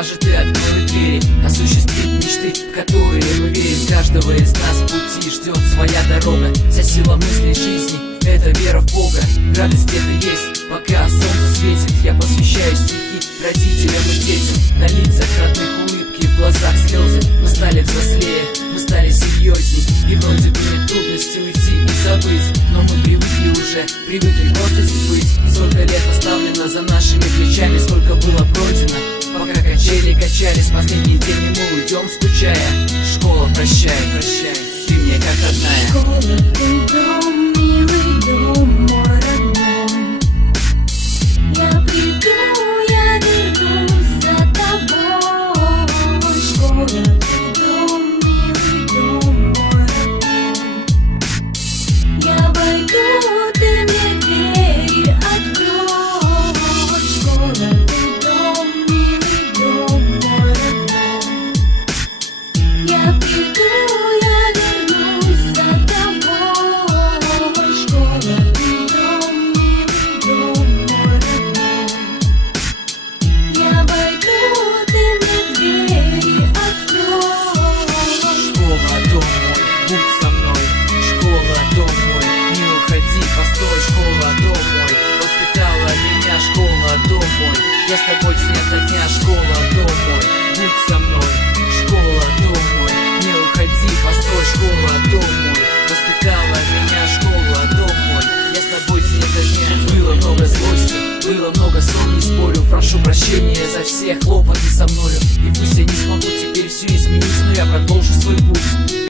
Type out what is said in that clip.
скажет и откроет двери, осуществит мечты, в которые мы верим. Каждого из нас в пути ждет своя дорога. Вся сила мыслей жизни — это вера в Бога. Радость где-то есть, пока солнце светит. Я посвящаю стихи родителям и детям. На лицах родных улыбки, в глазах слезы. Мы стали взрослее, мы стали серьезней. И вроде бы нет трудности уйти и забыть, но мы привыкли уже, привыкли просто здесь быть. Сколько лет оставлено за нашими плечами, сколько было пройдено, пока качели качались. Последний день и мы уйдем, скучая. Школа, прощай, прощай, ты мне как родная. Школа, ты дом, милый дом, мой родной. Я приду, я вернусь за тобой. Школа, ты дом, милый дом, мой родной. Я войду, ты мне двери открой. Школа, ты дом, милый дом, мой родной. Я приду, я вернусь за тобой. Школа, ты дом, милый дом, мой родной. Я войду, ты мне двери открой. Школа, дом мой, будь со мной. Школа, дом мой, не уходи, постой. Школа, дом мой, воспитала меня. Школа, дом мой, я с тобой день ото дня. Школа, дом мой, будь со мной. Школа, дом мой, не уходи, постой. Школа, дом мой, воспитала меня. Школа, дом мой, я с тобой день ото дня. Было много злости, было много сон, не спорю. Прошу прощения за все хлопоты со мною. И пусть я не смогу теперь все изменить, но я продолжу свой путь.